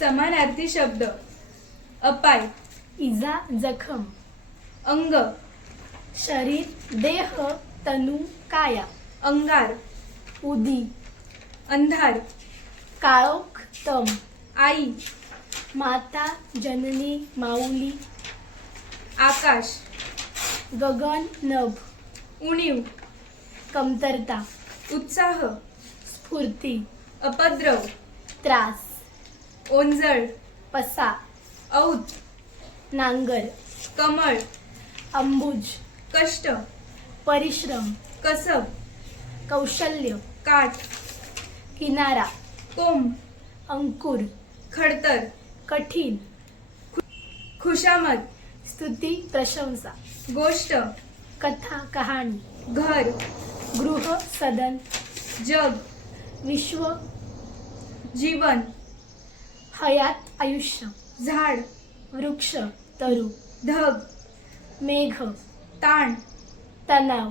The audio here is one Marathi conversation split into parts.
समानार्थी शब्द. अपाय, इजा, जखम. अंग, शरीर, देह, तनु, काया. अंगार, उदी, अंधार, काळोख, तम. आई, माता, जननी, माऊली. आकाश, गगन, नभ. उणीव, कमतरता. उत्साह, स्फूर्ती. अपद्रव, त्रास. ओंजळ, पसा. औत, नांगर. कमळ, अंबुज. कष्ट, परिश्रम. कसब, कौशल्य. काठ, किनारा. कोंब, अंकुर. खडतर, कठीण. खुशामत, स्तुती, प्रशंसा. गोष्ट, कथा, कहाणी. घर, गृह, सदन. जग, विश्व. जीवन, हयात, आयुष्य. झाड, वृक्ष, तरु. ढग, मेघ. ताण, तणाव.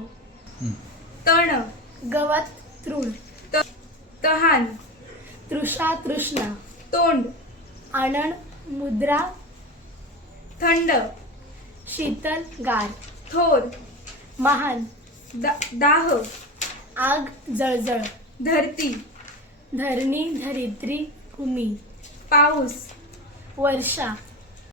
तण, गवत, तृण. तहान, तृषा, तृष्णा. तोंड, आनंद, मुद्रा. थंड, शीतल, गार. थोर, महान. दाह, आग, जळजळ. धरती, धरणी, धरित्री, भूमी. पाऊस, वर्षा.